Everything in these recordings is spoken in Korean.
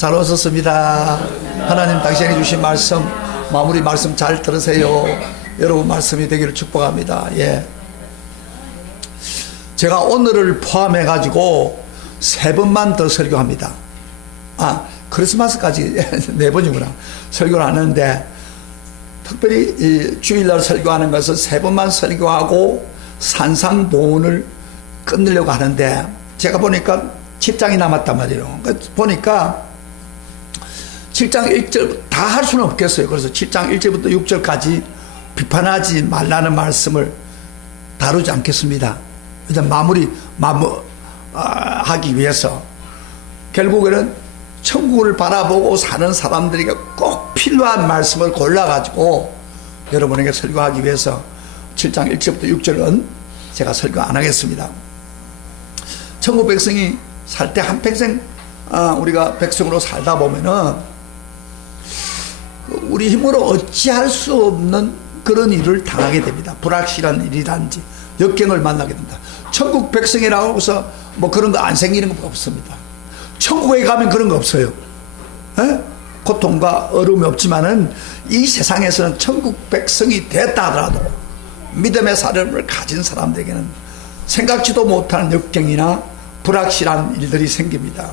잘 오셨습니다. 하나님 당신이 주신 말씀, 마무리 말씀 잘 들으세요. 여러분 말씀이 되기를 축복합니다. 예. 제가 오늘을 포함해 가지고 3번만 더 설교합니다. 크리스마스까지 4번이구나. 설교를 하는데, 특별히 이 주일날 설교하는 것은 3번만 설교하고 산상보훈을 끝내려고 하는데, 제가 보니까 7장이 남았단 말이에요. 보니까 7장 1절 다 할 수는 없겠어요. 그래서 7장 1절부터 6절까지 비판하지 말라는 말씀을 다루지 않겠습니다. 일단 하기 위해서 결국에는 천국을 바라보고 사는 사람들에게 꼭 필요한 말씀을 골라가지고 여러분에게 설교하기 위해서 7장 1절부터 6절은 제가 설교 안 하겠습니다. 천국 백성이 살 때 한평생 우리가 백성으로 살다 보면은 우리 힘으로 어찌할 수 없는 그런 일을 당하게 됩니다. 불확실한 일이란지 역경을 만나게 됩니다. 천국 백성이라고 해서 뭐 그런 거 안 생기는 거 없습니다. 천국에 가면 그런 거 없어요. 에? 고통과 어려움이 없지만은 이 세상에서는 천국 백성이 됐다 하더라도 믿음의 삶을 가진 사람들에게는 생각지도 못하는 역경이나 불확실한 일들이 생깁니다.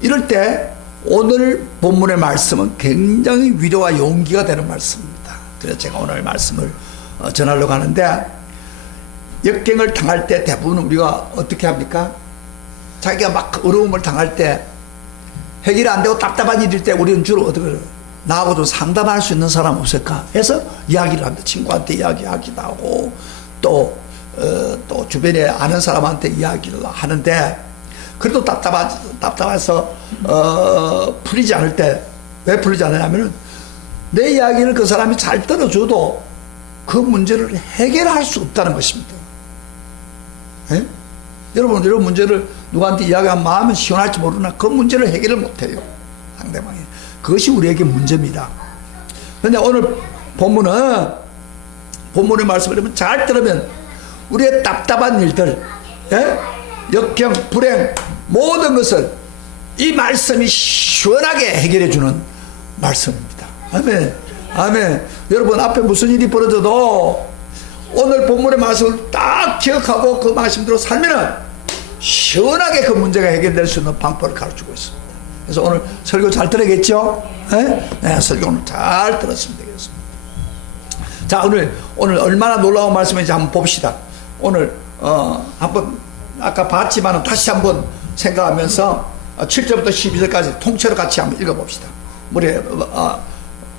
이럴 때 오늘 본문의 말씀은 굉장히 위로와 용기가 되는 말씀입니다. 그래서 제가 오늘 말씀을 전하려고 하는데, 역경을 당할 때 대부분 우리가 어떻게 합니까? 자기가 막 어려움을 당할 때 해결이 안 되고 답답한 일일 때 우리는 주로 어떻게 해요? 나하고도 상담할 수 있는 사람 없을까 해서 이야기를 합니다. 친구한테 이야기하기도 하고 또 주변에 아는 사람한테 이야기를 하는데, 그래도 답답해서 풀리지 않을 때 왜 풀리지 않느냐면은 내 이야기를 그 사람이 잘 들어줘도 그 문제를 해결할 수 없다는 것입니다. 예? 여러분 문제를 누구한테 이야기하면 마음은 시원할지 모르나 그 문제를 해결을 못해요, 상대방이. 그것이 우리에게 문제입니다. 그런데 오늘 본문의 말씀을 잘 들으면 우리의 답답한 일들, 예? 역경, 불행, 모든 것을 이 말씀이 시원하게 해결해 주는 말씀입니다. 아멘. 아멘. 여러분 앞에 무슨 일이 벌어져도 오늘 본문의 말씀을 딱 기억하고 그 말씀대로 살면은 시원하게 그 문제가 해결될 수 있는 방법을 가르치고 있습니다. 그래서 오늘 설교 잘 들어야겠죠? 네, 설교 오늘 잘 들었으면 되겠습니다. 자, 오늘 얼마나 놀라운 말씀인지 한번 봅시다. 오늘 한번 아까 봤지만 다시 한번 생각하면서 7절부터 12절까지 통째로 같이 한번 읽어봅시다.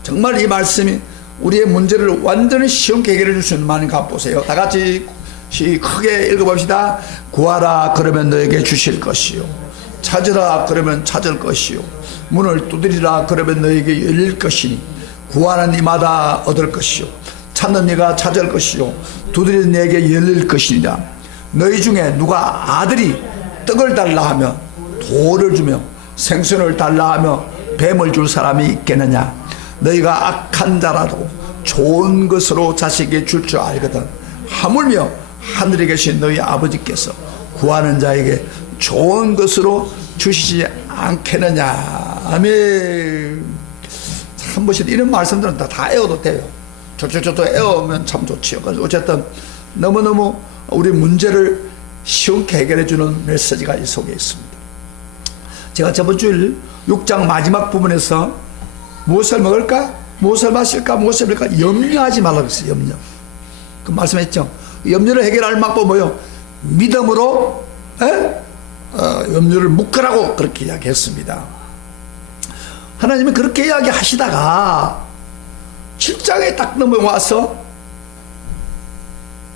정말 이 말씀이 우리의 문제를 완전히 쉽게 해결해 줄 수 있는 말인가 보세요. 다 같이 크게 읽어봅시다. 구하라 그러면 너에게 주실 것이요, 찾으라 그러면 찾을 것이요, 문을 두드리라 그러면 너에게 열릴 것이니 구하는 이마다 얻을 것이요, 찾는 이가 찾을 것이요, 두드리는 이에게 열릴 것이니라. 너희 중에 누가 아들이 떡을 달라 하며 돌을 주며 생선을 달라 하며 뱀을 줄 사람이 있겠느냐? 너희가 악한 자라도 좋은 것으로 자식에게 줄 줄 알거든. 하물며 하늘에 계신 너희 아버지께서 구하는 자에게 좋은 것으로 주시지 않겠느냐? 아멘. 한 번씩 이런 말씀들은 다 애워도 돼요. 저도 애우면 참 좋지요. 그래서 어쨌든 너무너무 우리 문제를 쉽게 해결해주는 메시지가 이 속에 있습니다. 제가 저번 주일 6장 마지막 부분에서 무엇을 먹을까? 무엇을 마실까? 무엇을 먹을까? 염려하지 말라고 했어요. 염려. 그 말씀했죠. 염려를 해결할 방법은 뭐예요? 믿음으로 염려를 묶으라고 그렇게 이야기했습니다. 하나님은 그렇게 이야기하시다가 7장에 딱 넘어와서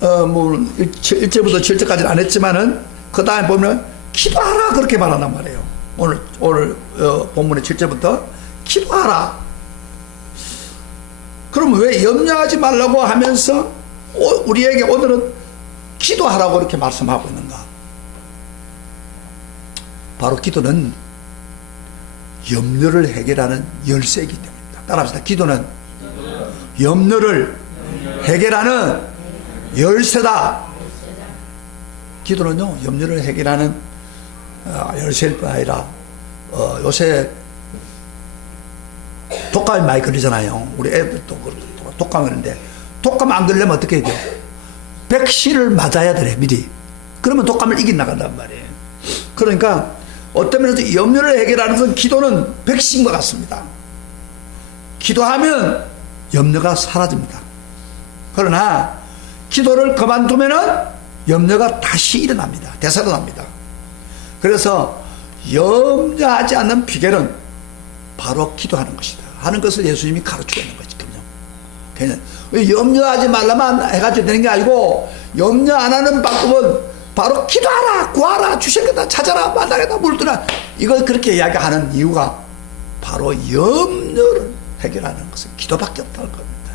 1절부터 7절까지는 안 했지만은 그 다음에 보면 기도하라 그렇게 말한단 말이에요. 오늘 본문의 7절부터 기도하라. 그럼 왜 염려하지 말라고 하면서 우리에게 오늘은 기도하라고 이렇게 말씀하고 있는가? 바로 기도는 염려를 해결하는 열쇠이기 때문입니다. 따라합시다. 기도는 염려를 해결하는 열쇠다. 기도는요, 염려를 해결하는 열쇠일 뿐 아니라 요새 독감이 많이 걸리잖아요. 우리 애들도 독감 걸리는데, 독감 안 걸리면 어떻게 해야 돼요? 백신을 맞아야 돼, 미리. 그러면 독감을 이겨나간단 말이에요. 그러니까 어떤 면에서 염려를 해결하는 건 기도는 백신과 같습니다. 기도하면 염려가 사라집니다. 그러나 기도를 그만두면은 염려가 다시 일어납니다. 되살아납니다. 그래서 염려하지 않는 비결은 바로 기도하는 것이다 하는 것을 예수님이 가르치고 있는 거거든요. 그냥 염려하지 말라만 해가지고 되는 게 아니고, 염려 안 하는 방법은 바로 기도하라, 구하라, 주시겠다, 찾아라, 만나겠다, 물들라. 이걸 그렇게 이야기하는 이유가 바로 염려를 해결하는 것은 기도밖에 없다는 겁니다.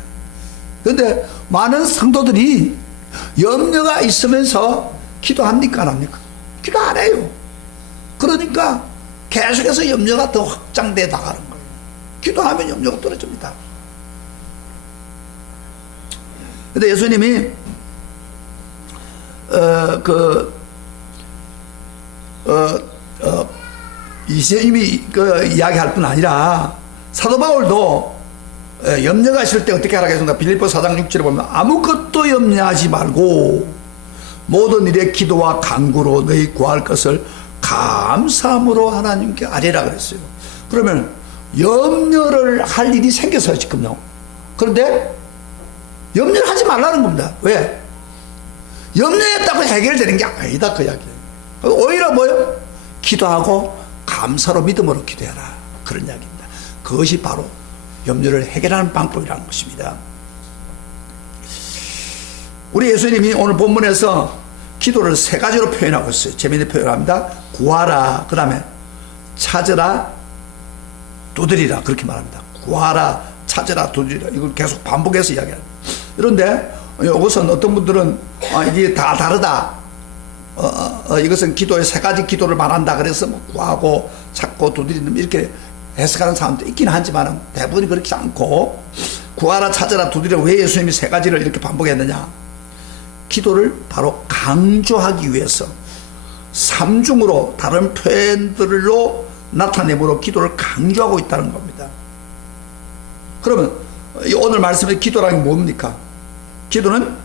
그런데 많은 성도들이 염려가 있으면서 기도합니까, 안 합니까? 기도 안 해요. 그러니까 계속해서 염려가 더 확장돼 나가는 거예요. 기도하면 염려가 떨어집니다. 근데 예수님이 이미 이야기할 뿐 아니라 사도 바울도 염려가 있을 때 어떻게 하라고 했습니까? 빌립보 4장 6절에 보면 아무것도 염려하지 말고 모든 일에 기도와 간구로 너희 구할 것을 감사함으로 하나님께 아뢰라 그랬어요. 그러면 염려를 할 일이 생겼어요, 지금요. 그런데 염려를 하지 말라는 겁니다. 왜? 염려했다고 해결되는 게 아니다, 그 이야기예요. 오히려 뭐요? 기도하고 감사로 믿음으로 기도해라, 그런 이야기입니다. 그것이 바로 염려를 해결하는 방법이라는 것입니다. 우리 예수님이 오늘 본문에서 기도를 세 가지로 표현하고 있어요. 재미있는 표현을 합니다. 구하라, 그 다음에 찾으라, 두드리라, 그렇게 말합니다. 구하라, 찾으라, 두드리라. 이걸 계속 반복해서 이야기합니다. 그런데 이것은 어떤 분들은 이게 다 다르다, 이것은 기도의 세 가지 기도를 말한다, 그래서 뭐 구하고 찾고 두드리는 이렇게 해석하는 사람도 있긴 하지만 대부분이 그렇지 않고, 구하라, 찾으라, 두드리라, 왜 예수님이 세 가지를 이렇게 반복했느냐? 기도를 바로 강조하기 위해서 삼중으로 다른 표현들로 나타내므로 기도를 강조하고 있다는 겁니다. 그러면 오늘 말씀의 기도라는 게 뭡니까? 기도는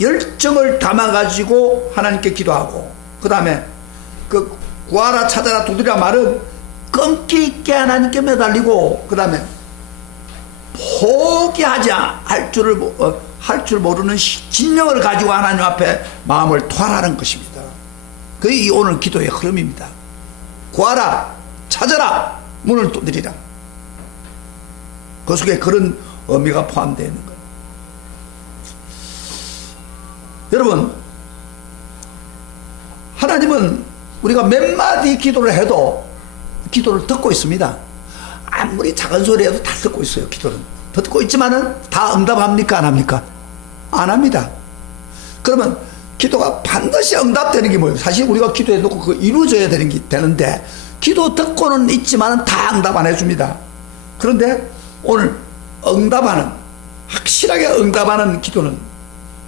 열정을 담아가지고 하나님께 기도하고, 그 다음에 그 구하라, 찾아라, 두드리라 말은 끈기 있게 하나님께 매달리고, 그 다음에 포기하지 할 줄 모르는 진정을 가지고 하나님 앞에 마음을 토하라는 것입니다. 그게 이 오늘 기도의 흐름입니다. 구하라, 찾아라, 문을 두드리라. 그 속에 그런 의미가 포함되어 있는 거예요. 여러분, 하나님은 우리가 몇 마디 기도를 해도 기도를 듣고 있습니다. 아무리 작은 소리 해도 다 듣고 있어요. 기도는 듣고 있지만은 다 응답합니까, 안 합니까? 안 합니다. 그러면 기도가 반드시 응답되는 게 뭐예요? 사실 우리가 기도해놓고 그거 이루어져야 되는데, 기도 듣고는 있지만은 다 응답 안 해줍니다. 그런데 오늘 응답하는, 확실하게 응답하는 기도는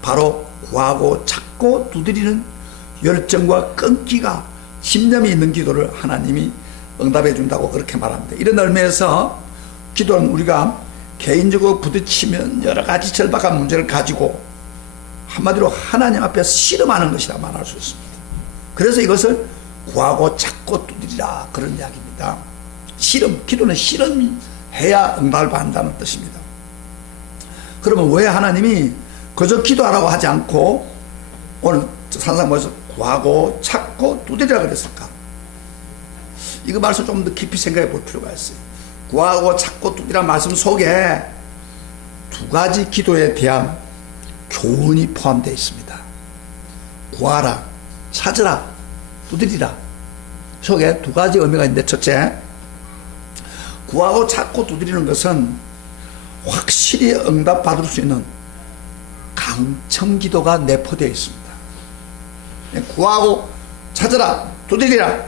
바로 구하고 찾고 두드리는 열정과 끈기가, 집념이 있는 기도를 하나님이 응답해 준다고 그렇게 말합니다. 이런 의미에서 기도는 우리가 개인적으로 부딪히면 여러 가지 절박한 문제를 가지고 한마디로 하나님 앞에 씨름하는 것이라 말할 수 있습니다. 그래서 이것을 구하고 찾고 두드리라, 그런 이야기입니다. 씨름, 기도는 씨름해야 응답을 받는다는 뜻입니다. 그러면 왜 하나님이 그저 기도하라고 하지 않고 오늘 산상모에서 구하고 찾고 두드리라 그랬을까? 이거 말씀 좀 더 깊이 생각해 볼 필요가 있어요. 구하고 찾고 두드리라는 말씀 속에 두 가지 기도에 대한 교훈이 포함되어 있습니다. 구하라, 찾으라, 두드리라 속에 두 가지 의미가 있는데, 첫째, 구하고 찾고 두드리는 것은 확실히 응답받을 수 있는 강청기도가 내포되어 있습니다. 구하고 찾으라, 두드리라,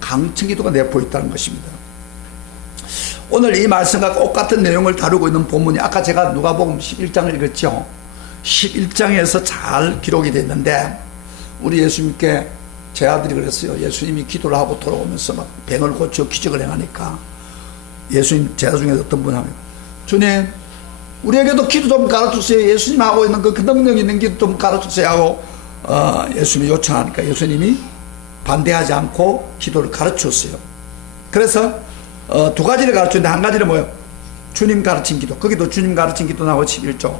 강청기도가 내포되어 있다는 것입니다. 오늘 이 말씀과 똑같은 내용을 다루고 있는 본문이 아까 제가 누가복음 11장을 읽었죠. 11장에서 잘 기록이 됐는데, 우리 예수님께 제 아들이 그랬어요. 예수님이 기도를 하고 돌아오면서 막 병을 고쳐 기적을 행하니까 예수님 제자 중에 어떤 분 하면, 주님 우리에게도 기도 좀 가르쳐주세요. 예수님 하고 있는 그 능력 있는 기도 좀 가르쳐주세요 하고 예수님이 요청하니까 예수님이 반대하지 않고 기도를 가르쳤어요. 그래서 두 가지를 가르쳤는데, 한 가지는 뭐예요? 주님 가르친 기도. 거기도 주님 가르친 기도 나오고 11조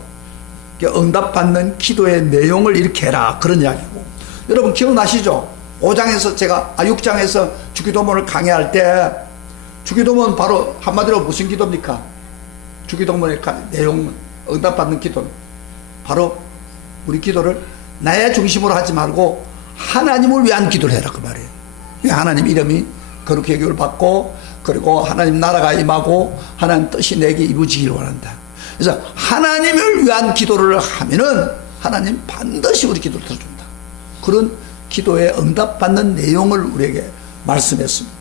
응답받는 기도의 내용을 이렇게 해라, 그런 이야기고. 여러분 기억나시죠? 5장에서 6장에서 주기도문을 강의할 때, 주기도문 바로 한마디로 무슨 기도입니까? 주기도문의 내용, 응답받는 기도는 바로 우리 기도를 나의 중심으로 하지 말고 하나님을 위한 기도를 해라, 그 말이에요. 하나님 이름이 거룩히 여김을 받고, 그리고 하나님 나라가 임하고 하나님 뜻이 내게 이루어지기를 원한다. 그래서 하나님을 위한 기도를 하면은 하나님 반드시 우리 기도를 들어준다. 그런 기도에 응답받는 내용을 우리에게 말씀했습니다.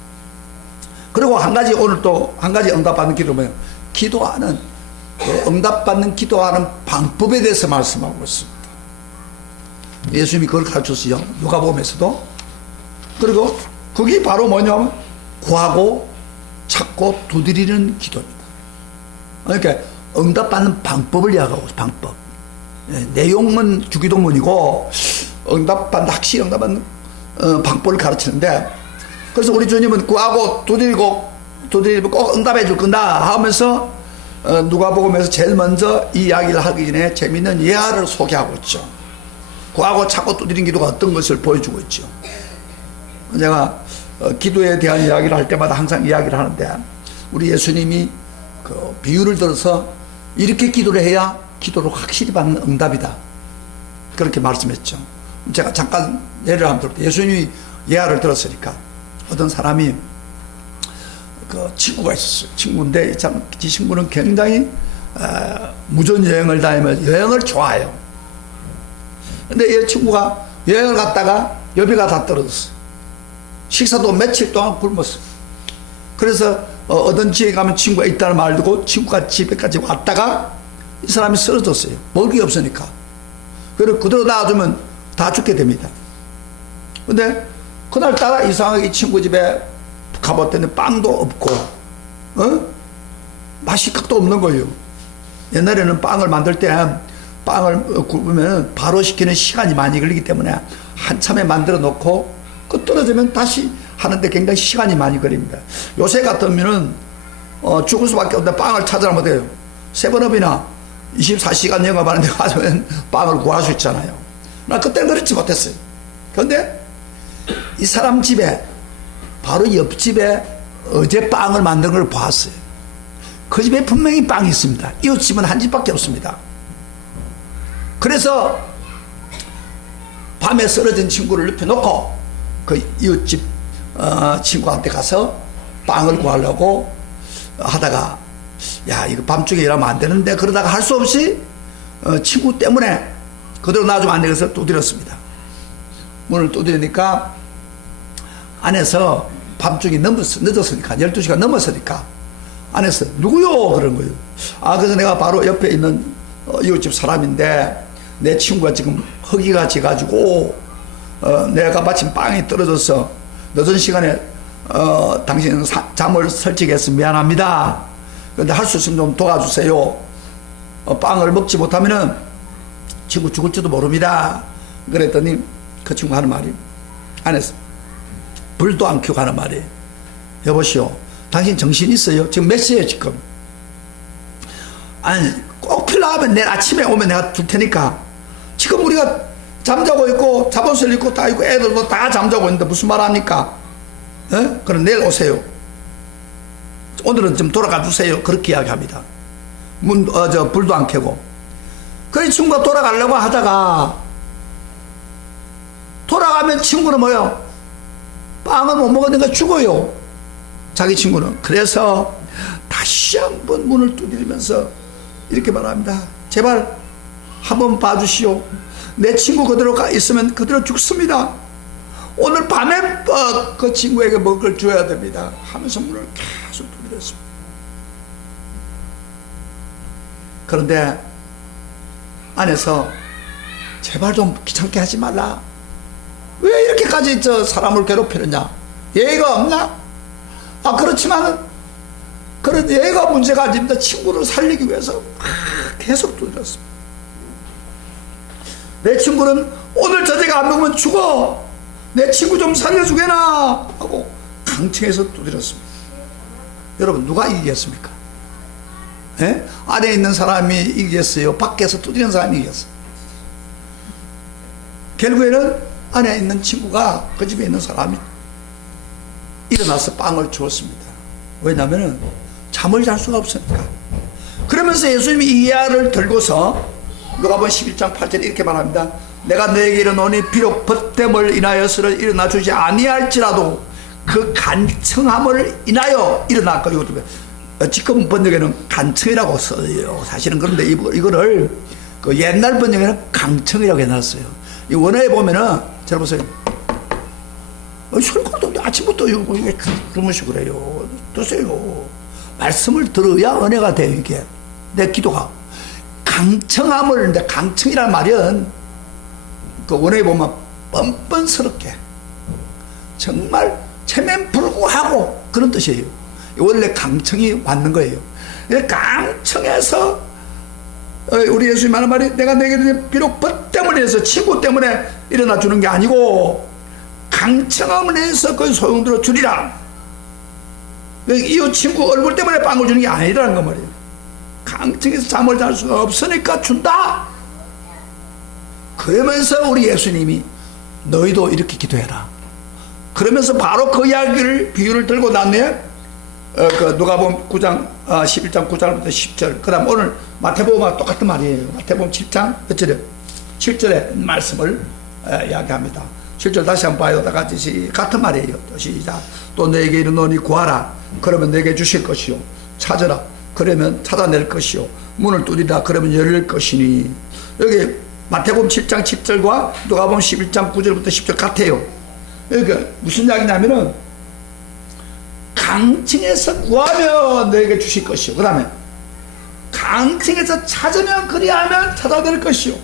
그리고 한 가지, 오늘 또 한 가지 응답받는 기도는 뭐예요? 기도하는, 응답받는 기도하는 방법에 대해서 말씀하고 있습니다. 예수님이 그걸 가르쳤어요. 누가복음에서도. 그리고 그게 바로 뭐냐면 구하고 찾고 두드리는 기도입니다. 그러니까 응답받는 방법을 이야기하고 있어요. 방법. 내용은 주기도문이고 확실히 응답받는 방법을 가르치는데, 그래서 우리 주님은 구하고 두드리고 꼭 응답해 줄 건다 하면서 누가복음에서 제일 먼저 이 이야기를 하기 전에 재미있는 예화를 소개하고 있죠. 구하고 찾고 두드리는 기도가 어떤 것을 보여주고 있죠. 제가 기도에 대한 이야기를 할 때마다 항상 이야기를 하는데, 우리 예수님이 그 비유를 들어서 이렇게 기도를 해야 기도를 확실히 받는 응답이다, 그렇게 말씀했죠. 제가 잠깐 예를 한번 들을 때, 예수님이 예화를 들었으니까 어떤 사람이 그 친구가 있었어요. 친구인데 참 이 친구는 굉장히 무전 여행을 다니면서 여행을 좋아해요. 근데 이 친구가 여행을 갔다가 여비가 다 떨어졌어요. 식사도 며칠 동안 굶었어요. 그래서 어떤 지에 가면 친구가 있다는 말을 듣고 친구가 집에까지 왔다가 이 사람이 쓰러졌어요. 먹을 게 없으니까. 그리고 그대로 놔두면 다 죽게 됩니다. 근데 그날따라 이상하게 이 친구 집에 가봤더니 빵도 없고 맛이 각도 없는 거예요. 옛날에는 빵을 만들 때 빵을 굽으면 바로 식히는 시간이 많이 걸리기 때문에 한참에 만들어 놓고 그 떨어지면 다시 하는데 굉장히 시간이 많이 걸립니다. 요새 같으면은 죽을 수밖에 없는데 빵을 찾으라 못해요. 세븐업이나 24시간 영업하는데 가면 빵을 구할 수 있잖아요. 나 그때는 그렇지 못했어요. 그런데 이 사람 집에 바로 옆집에 어제 빵을 만든 걸 봤어요. 그 집에 분명히 빵이 있습니다. 이웃집은 한 집밖에 없습니다. 그래서 밤에 쓰러진 친구를 눕혀놓고 그 이웃집 친구한테 가서 빵을 구하려고 하다가, 야 이거 밤중에 일하면 안 되는데, 그러다가 할 수 없이 친구 때문에 그대로 놔주면 안 되겠어 두드렸습니다. 문을 두드리니까 안에서 밤중에 늦었으니까 12시가 넘었으니까 안에서 누구요? 그런 거예요. 그래서 내가 바로 옆에 있는 이웃집 사람인데 내 친구가 지금 허기가 지가지고 내가 마침 빵이 떨어져서 늦은 시간에 당신 잠을 설치겠어 미안합니다. 그런데 할 수 있으면 좀 도와주세요. 빵을 먹지 못하면은 친구 죽을지도 모릅니다. 그랬더니 그 친구 하는 말이, 안에서 불도 안 켜고 하는 말이, 여보시오 당신 정신 있어요? 지금 몇 시에요 지금? 아니 꼭 필요하면 내일 아침에 오면 내가 줄 테니까, 지금 우리가 잠자고 있고 자본실 있고 다 있고 애들도 다 잠자고 있는데 무슨 말 합니까? 그럼 내일 오세요. 오늘은 좀 돌아가 주세요. 그렇게 이야기합니다. 불도 안 켜고. 그 친구가 돌아가려고 하다가, 돌아가면 친구는 뭐요? 빵을 못 먹으니까 죽어요. 자기 친구는. 그래서 다시 한번 문을 두드리면서 이렇게 말합니다. 제발 한번 봐주시오. 내 친구 그대로 가 있으면 그대로 죽습니다. 오늘 밤에 그 친구에게 먹을 걸 줘야 됩니다. 하면서 문을 계속 두드렸습니다. 그런데 안에서 제발 좀 귀찮게 하지 말라. 왜 이렇게까지 사람을 괴롭히느냐? 예의가 없나? 그렇지만은 그런 예의가 문제가 아닙니다. 친구를 살리기 위해서 계속 두드렸습니다. 내 친구는 오늘 저녁에 안 먹으면 죽어. 내 친구 좀 살려주게나 하고 강청해서 두드렸습니다. 여러분, 누가 이기겠습니까? 예? 안에 있는 사람이 이기겠어요? 밖에서 두드리는 사람이 이기겠어요? 결국에는 안에 있는 친구가, 그 집에 있는 사람이 일어나서 빵을 주었습니다. 왜냐하면 잠을 잘 수가 없으니까. 그러면서 예수님이 이 이야를 들고서 누가복음 11장 8절에 이렇게 말합니다. 내가 너에게 이르노니 비록 벗됨을 인하여서는 일어나 주지 아니할지라도 그 간청함을 인하여 일어날 거요. 지금 번역에는 간청이라고 써요. 사실은. 그런데 이거를 그 옛날 번역에는 강청이라고 해놨어요. 이 원어에 보면은 잘 보세요. 설거도 아침부터 이게 주무시고 그래요. 드세요. 말씀을 들어야 은혜가 돼요. 이게 내 기도가. 강청함을, 근데 강청이라는 말은 그 원어에 보면 뻔뻔스럽게 정말 체면불구하고 그런 뜻이에요. 원래 강청이 맞는 거예요. 강청에서 우리 예수님 하는 말이 내가 내게 비록 벗 때문에 해서 친구 때문에 일어나 주는 게 아니고 강청함을 해서 그 소용돌아 주리라. 이 친구 얼굴 때문에 빵을 주는 게 아니라는 거 말이에요. 강청에서 잠을 잘 수가 없으니까 준다. 그러면서 우리 예수님이 너희도 이렇게 기도해라. 그러면서 바로 그 이야기를 비유를 들고 났네. 그 누가복음 9장 11장 9절부터 10절. 그 다음 오늘 마태복음과 똑같은 말이에요. 마태복음 7장 몇 절에 7절의 말씀을 이야기합니다. 7절 다시 한번 봐요. 다 같이 같은 말이에요. 또 시작. 또 너에게 이르노니 구하라. 그러면 내게 주실 것이요. 찾으라. 그러면 찾아낼 것이요. 문을 두드리라. 그러면 열릴 것이니. 여기 마태복음 7장 10절과 누가복음 11장 9절부터 10절 같아요. 그러니까 무슨 이야기냐면은 강층에서 구하면 너에게 주실 것이요. 그 다음에 강층에서 찾으면 그리하면 찾아낼 것이요.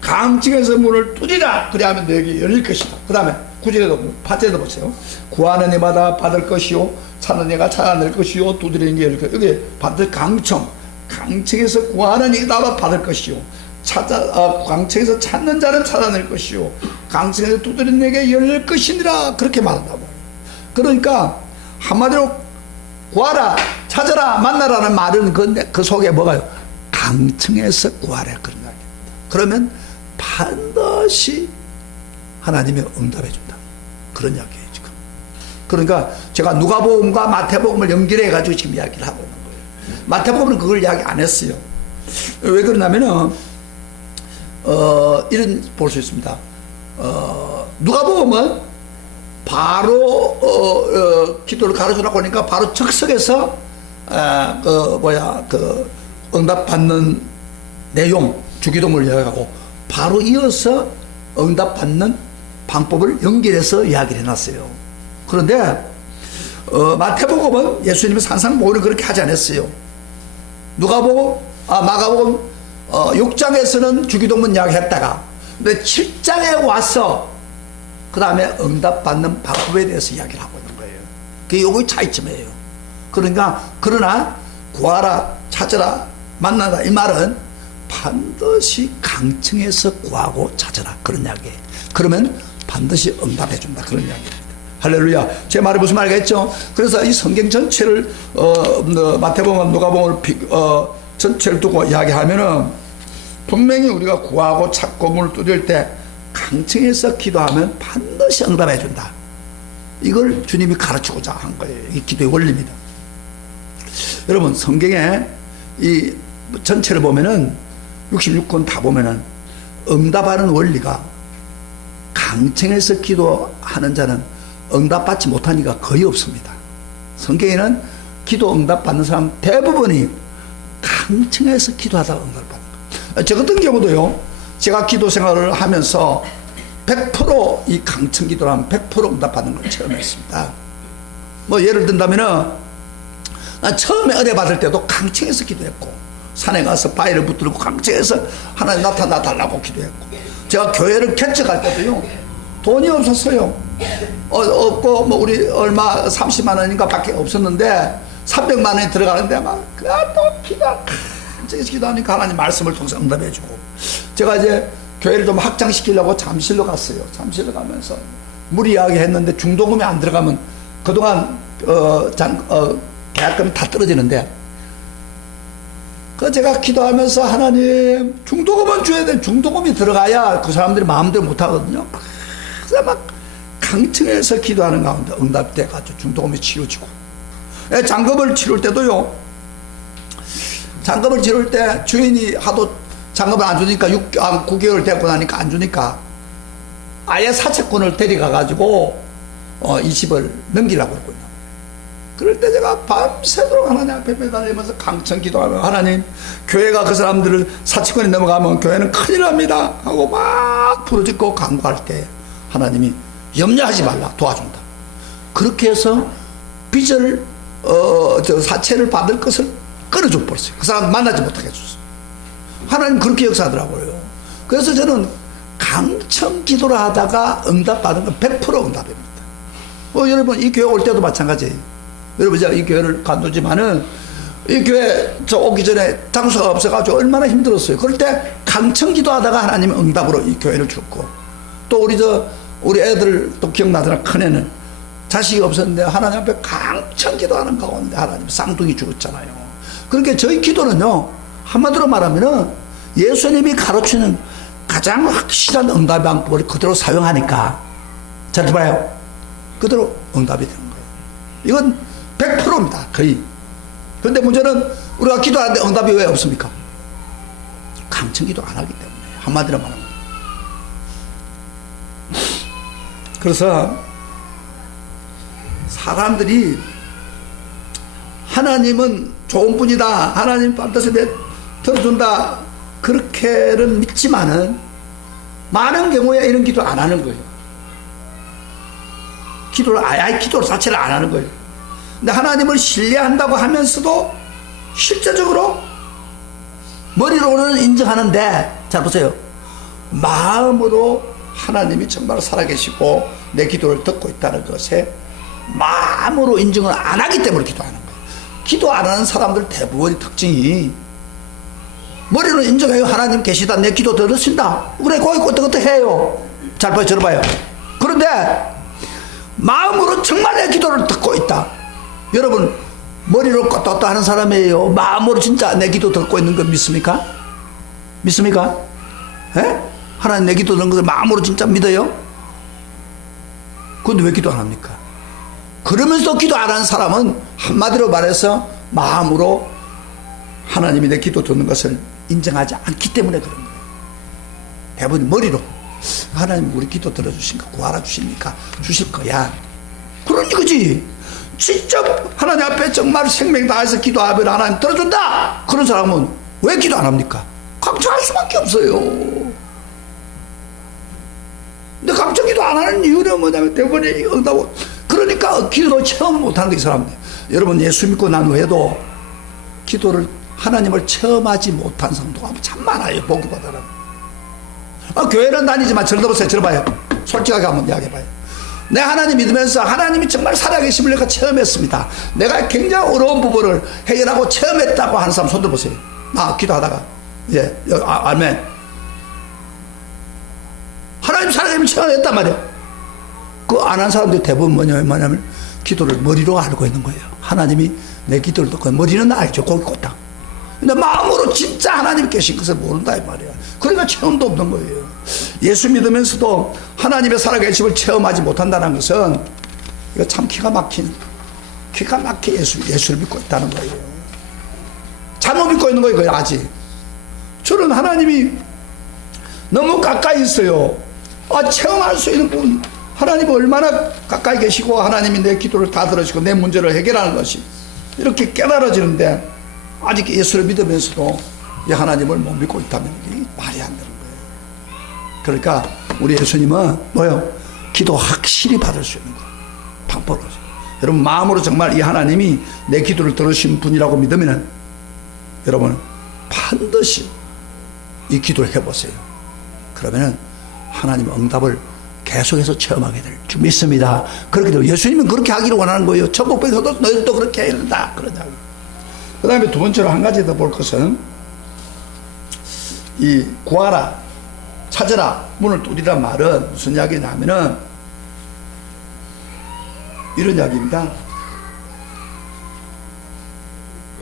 강층에서 문을 두드리라. 그리하면 너에게 열릴 것이다. 그 다음에 9절에도 8절에도 보세요. 구하는 이마다 받을 것이요. 찾는 이가 찾아낼 것이요. 두드리는 게 열릴 것이요. 여기 받을 강청. 강층에서 구하는 이가 받을 것이요. 강층에서 찾는 자는 찾아낼 것이요. 강층에서 두드리는 이에게 열릴 것이니라. 그렇게 말한다고. 그러니까 한마디로 구하라, 찾아라, 만나라는 말은 그 속에 뭐가요? 강층에서 구하라. 그런 이야기입니다. 그러면 반드시 하나님이 응답해 준다. 그런 이야기예요 지금. 그러니까 제가 누가복음과 마태복음을 연결해 가지고 지금 이야기를 하고 있는 거예요. 마태복음은 그걸 이야기 안 했어요. 왜 그러냐면은 이런 볼 수 있습니다. 누가복음은 바로 기도를 가르쳐라고 하니까 바로 즉석에서 응답받는 내용, 주기도문을 이야기하고 바로 이어서 응답받는 방법을 연결해서 이야기를 해놨어요. 그런데 마태복음은 예수님이 산상보훈을 그렇게 하지 않았어요. 마가복음 6장에서는 주기도문 이야기했다가 근데 7장에 와서 그 다음에 응답받는 방법에 대해서 이야기를 하고 있는 거예요. 그게 요거의 차이점이에요. 그러나 구하라, 찾아라, 만나라 이 말은 반드시 강층에서 구하고 찾아라 그런 이야기예요. 그러면 반드시 응답해 준다 그런 이야기입니다. 할렐루야. 제 말이 무슨 말이겠죠? 그래서 이 성경 전체를 마태복음, 누가복음을 전체를 두고 이야기하면은 분명히 우리가 구하고 찾고 문을 두드릴 때 강층에서 기도하면 반드시 응답해 준다. 이걸 주님이 가르치고자 한 거예요. 이 기도의 원리입니다. 여러분 성경에 이 전체를 보면은 66권 다 보면은 응답하는 원리가 강층에서 기도하는 자는 응답받지 못하니까 거의 없습니다. 성경에는 기도 응답받는 사람 대부분이 강층에서 기도하다가 응답받는 거예요. 저 같은 경우도요. 제가 기도 생활을 하면서 100% 이 강청 기도를 하면 100% 응답받는 걸 체험했습니다. 뭐 예를 든다면은 처음에 은혜 받을 때도 강청에서 기도했고 산에 가서 바위를 붙들고 강청에서 하나님 나타나 달라고 기도했고 제가 교회를 개척할 때도요 돈이 없었어요. 없고 뭐 우리 얼마 30만 원인가 밖에 없었는데 300만 원이 들어가는데 막 또 기가 기도하니까 하나님 말씀을 통해서 응답해 주고, 제가 이제 교회를 좀 확장시키려고 잠실로 갔어요. 잠실로 가면서 무리하게 했는데 중도금이 안 들어가면 그동안 계약금이 다 떨어지는데, 제가 기도하면서 하나님 중도금은 줘야 돼. 중도금이 들어가야 그 사람들이 마음대로 못 하거든요. 그래서 막 강청해서 기도하는 가운데 응답돼 가지고 중도금이 치료지고, 장급을 치룰 때도요, 장급을 치룰 때 주인이 하도 장급을 안 주니까 9개월 되고 나니까 안 주니까 아예 사채꾼을 데려가 가지고 이 집을 넘기려고 그랬거든요. 그럴 때 제가 밤새도록 하나님 앞에 매달리면서 강청 기도하며, 하나님 교회가 그 사람들을 사채꾼이 넘어가면 교회는 큰일 납니다 하고 막 부르짖고 간구할 때 하나님이 염려하지 말라, 도와준다. 그렇게 해서 빚을 사채를 받을 것을 끊어줘 버렸어요. 그 사람 만나지 못하게 해줬어요. 하나님 그렇게 역사하더라고요. 그래서 저는 강청 기도를 하다가 응답받은 건 100% 응답입니다. 여러분 이 교회 올 때도 마찬가지예요. 여러분 제가 이 교회를 간두지만은 이 교회 저 오기 전에 장소가 없어가지고 얼마나 힘들었어요. 그럴 때 강청 기도하다가 하나님은 응답으로 이 교회를 줬고, 또 우리 애들 또 기억나더라. 큰애는 자식이 없었는데 하나님 앞에 강청 기도하는 가운데 하나님 쌍둥이 죽었잖아요. 그러니까 저희 기도는요, 한마디로 말하면은 예수님이 가르치는 가장 확실한 응답 방법을 그대로 사용하니까, 잘 봐요, 그대로 응답이 되는 거예요. 이건 100%입니다 거의. 그런데 문제는 우리가 기도하는데 응답이 왜 없습니까? 강청 기도 안 하기 때문에. 한마디로 말하면. 그래서 사람들이 하나님은 좋은 분이다, 하나님 반드시 내 들어준다, 그렇게는 믿지만은 많은 경우에 이런 기도 안 하는 거예요. 기도를 아예 기도를 자체를 안 하는 거예요. 근데 하나님을 신뢰한다고 하면서도 실제적으로 머리로는 인정하는데, 자 보세요, 마음으로 하나님이 정말 살아계시고 내 기도를 듣고 있다는 것에 마음으로 인정을 안 하기 때문에 기도하는 거예요. 기도 안 하는 사람들 대부분의 특징이 머리로 인정해요. 하나님 계시다, 내 기도 들으신다, 그래 거기 어떻게 해요. 잘 봐요, 들어봐요. 그런데 마음으로 정말 내 기도를 듣고 있다. 여러분 머리로 껐다 하는 사람이에요, 마음으로 진짜 내 기도 듣고 있는 거 믿습니까? 믿습니까? 에? 하나님 내 기도 듣는 것을 마음으로 진짜 믿어요? 그런데 왜 기도 안 합니까? 그러면서 기도 안 하는 사람은 한마디로 말해서 마음으로 하나님이 내 기도 듣는 것을 인정하지 않기 때문에 그런 거예요. 대부분 머리로 하나님 우리 기도 들어주십니까? 구하라 주십니까? 주실 거야. 그런 거지. 직접 하나님 앞에 정말 생명 다해서 기도하면 하나님 들어준다, 그런 사람은 왜 기도 안 합니까? 강청할 수밖에 없어요. 근데 강청 기도 안 하는 이유는 뭐냐면 대부분의 응답, 그러니까 기도를 체험 못하는 게 이 사람들. 여러분 예수 믿고 난 후에도 기도를, 하나님을 체험하지 못한 성도가 참 많아요. 보기보다는. 교회는 다니지만 들어보세요. 들어봐요. 솔직하게 한번 이야기해봐요. 내 하나님 믿으면서 하나님이 정말 살아계심을 내가 체험했습니다, 내가 굉장히 어려운 부분을 해결하고 체험했다고 하는 사람 손 들어보세요. 기도하다가 아멘, 하나님 살아계심을 체험했단 말이에요. 그 안 한 사람들이 대부분 뭐냐면 기도를 머리로 알고 있는 거예요. 하나님이 내 기도를 듣고, 머리는 알죠, 고기 꼬딱. 근데 마음으로 진짜 하나님 계신 것을 모른다 이 말이야. 그러니까 체험도 없는 거예요. 예수 믿으면서도 하나님의 살아계심을 체험하지 못한다는 것은 이거 참 기가 막히게 예수를 믿고 있다는 거예요. 잘못 믿고 있는 거예요. 아직 저는 하나님이 너무 가까이 있어요. 체험할 수 있는 분, 하나님이 얼마나 가까이 계시고 하나님이 내 기도를 다 들으시고 내 문제를 해결하는 것이 이렇게 깨달아지는데, 아직 예수를 믿으면서도 이 하나님을 못 믿고 있다면 이게 말이 안 되는 거예요. 그러니까 우리 예수님은 뭐요? 기도 확실히 받을 수 있는 거 방법을, 여러분 마음으로 정말 이 하나님이 내 기도를 들으신 분이라고 믿으면 여러분 반드시 이 기도를 해보세요. 그러면은 하나님의 응답을 계속해서 체험하게 될 줄 믿습니다. 그렇게 되면 예수님은 그렇게 하기를 원하는 거예요. 천국 백성도 너희들도 그렇게 해야 된다. 그러냐고. 그 다음에 두 번째로 한 가지 더 볼 것은 이 구하라, 찾으라, 문을 두드리란 말은 무슨 이야기냐면은 이런 이야기입니다.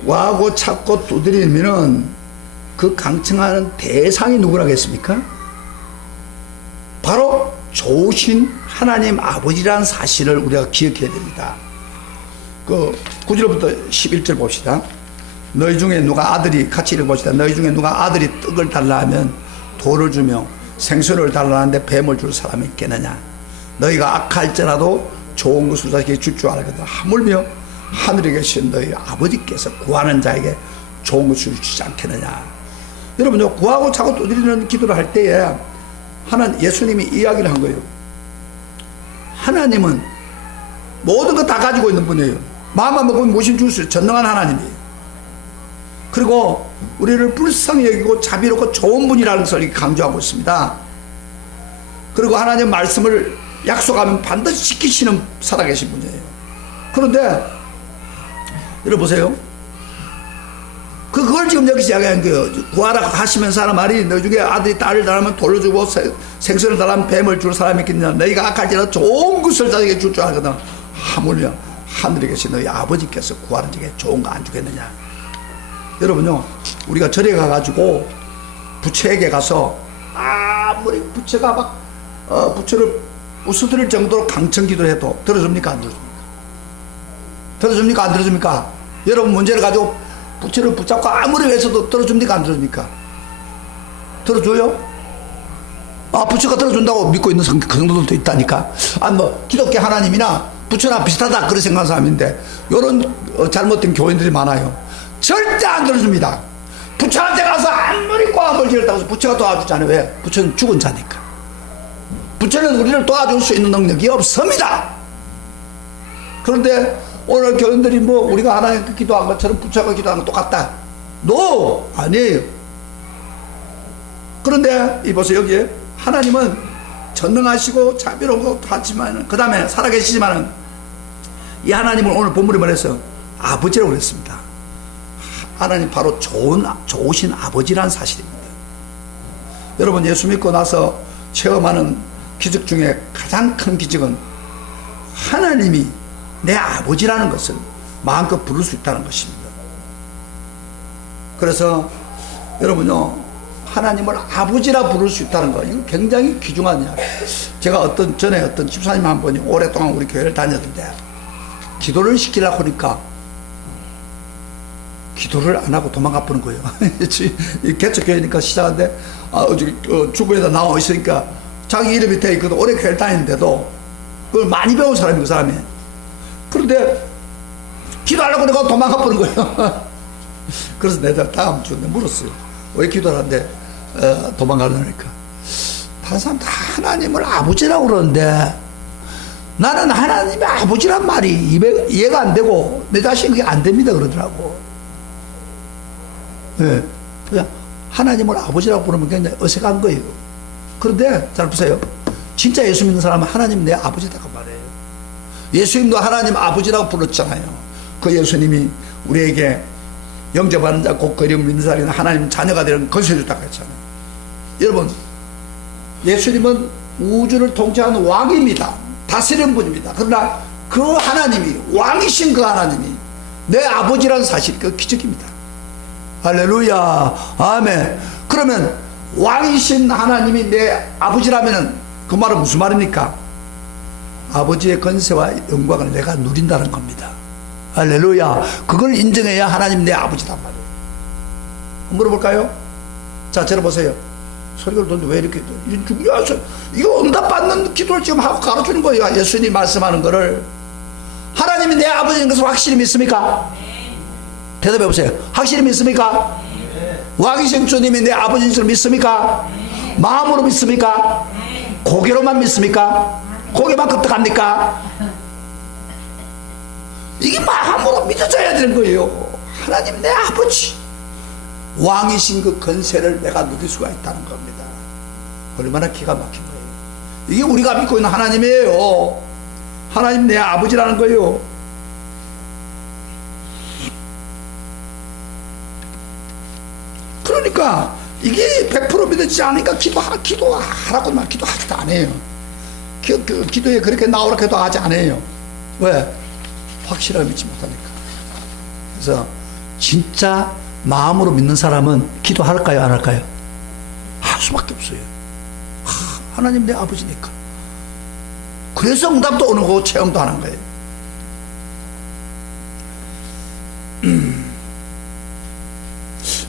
구하고 찾고 두드리면은 그 강청하는 대상이 누구라겠습니까? 바로 좋으신 하나님 아버지라는 사실을 우리가 기억해야 됩니다. 그 9절부터 11절 봅시다. 너희 중에 누가 아들이, 같이 읽어봅시다. 너희 중에 누가 아들이 떡을 달라 하면 돌을 주며 생선을 달라 하는데 뱀을 줄 사람이 있겠느냐. 너희가 악할지라도 좋은 것을 자기에게 줄 줄 알거든. 하물며 하늘에 계신 너희 아버지께서 구하는 자에게 좋은 것을 주지 않겠느냐. 여러분요, 구하고 차고 두드리는 기도를 할 때에 예수님이 이야기를 한 거예요. 하나님은 모든 거 다 가지고 있는 분이에요. 마음만 먹으면 무엇이든 줄 수 있어요. 전능한 하나님이에요. 그리고 우리를 불쌍히 여기고 자비롭고 좋은 분이라는 것을 강조하고 있습니다. 그리고 하나님 말씀을 약속하면 반드시 지키시는 살아계신 분이에요. 그런데 여러분 보세요. 그걸 지금 여기서 이야기한 거예요. 구하라 하시면서 하는 말이 너희 중에 아들이 딸을 달라면 돌을 주고 생선을 달라면 뱀을 줄 사람이 있겠느냐. 너희가 악할지라도 좋은 것을 자기에게 줄 줄 알거든. 하물며 하늘에 계신 너희 아버지께서 구하는 자에게 좋은 거 안 주겠느냐. 여러분요, 우리가 절에 가가지고 부처에게 가서 아무리 부처가 막 부처를 웃어드릴 정도로 강청 기도를 해도 들어줍니까 안 들어줍니까? 들어줍니까 안 들어줍니까? 여러분 문제를 가지고 부처를 붙잡고 아무리 외쳐도 들어줍니까 안 들어줍니까? 들어줘요? 부처가 들어준다고 믿고 있는 그 정도도 있다니까. 뭐 기독교 하나님이나 부처나 비슷하다 그렇게 생각하는 사람인데 이런 잘못된 교인들이 많아요. 절대 안 들어줍니다. 부처한테 가서 아무리 꽉을 지었다고 해서 부처가 도와주지 않아요. 왜? 부처는 죽은 자니까. 부처는 우리를 도와줄 수 있는 능력이 없습니다. 그런데 오늘 교인들이 뭐 우리가 하나님 기도한 것처럼 부처가 기도하는 거 똑같다. No! 아니에요. 그런데 이 보세요. 여기에 하나님은 전능하시고 자비로우고 하지만 그 다음에 살아계시지만은 이 하나님을 오늘 본문에 말해서 아버지라고 그랬습니다. 하나님 바로 좋으신 아버지라는 사실입니다. 여러분 예수 믿고 나서 체험하는 기적 중에 가장 큰 기적은 하나님이 내 아버지라는 것을 마음껏 부를 수 있다는 것입니다. 그래서 여러분요, 하나님을 아버지라 부를 수 있다는 거, 이거 굉장히 귀중한 이야기. 제가 전에 어떤 집사님 한 분이 오랫동안 우리 교회를 다녔는데 기도를 시키려고 하니까 기도를 안 하고 도망가 버는 거예요. 개척교회니까 시작한데 주부에다 나와 있으니까 자기 이름이 돼 있거든. 오래 교회를 다니는데도 그걸 많이 배운 사람이 그 사람이. 그런데 기도하려고 내가 도망가 버는 거예요. 그래서 내가 다음 주에 물었어요. 왜 기도를 하는데 도망가려니까. 다른 사람 다 하나님을 아버지라고 그러는데 나는 하나님의 아버지란 말이 이해가 안 되고 내 자신이 그게 안 됩니다 그러더라고. 네. 그냥 하나님을 아버지라고 부르면 굉장히 어색한 거예요. 그런데 잘 보세요. 진짜 예수 믿는 사람은 하나님 내 아버지라고 말해요. 예수님도 하나님 아버지라고 불렀잖아요. 그 예수님이 우리에게 영접하는 자 곧 그 이름을 믿는 사람이 하나님 자녀가 되는 것을 해줬다고 했잖아요. 여러분 예수님은 우주를 통치하는 왕입니다. 다스리는 분입니다. 그러나 그 하나님이 왕이신 그 하나님이 내 아버지라는 사실이 그 기적입니다. 할렐루야 아멘. 그러면 왕이신 하나님이 내 아버지라면 그 말은 무슨 말입니까? 아버지의 권세와 영광을 내가 누린다는 겁니다. 할렐루야. 그걸 인정해야 하나님 내 아버지란 말이에요. 물어볼까요? 자, 들어보세요. 소리를 듣는데 왜 이렇게 이거 응답받는 기도를 지금 하고 가르치는 거예요. 예수님이 말씀하는 거를. 하나님이 내 아버지인 것을 확실히 믿습니까? 대답해 보세요. 확실히 믿습니까? 왕이신 주님이 내 아버지인 줄 믿습니까? 마음으로 믿습니까? 고개로만 믿습니까? 고개만 끄떡합니까? 이게 마음으로 믿어져야 되는 거예요. 하나님 내 아버지 왕이신 그 권세를 내가 누릴 수가 있다는 겁니다. 얼마나 기가 막힌 거예요. 이게 우리가 믿고 있는 하나님이에요. 하나님 내 아버지라는 거예요. 그러니까 이게 100% 믿어지지 않으니까 기도하라고 말 기도하지도 않아요. 기도에 그렇게 나오라 해도 하지 않아요. 왜? 확실하게 믿지 못하니까. 그래서 진짜 마음으로 믿는 사람은 기도할까요, 안 할까요? 할 수밖에 없어요. 하나님 내 아버지니까. 그래서 응답도 오는 거고 체험도 하는 거예요.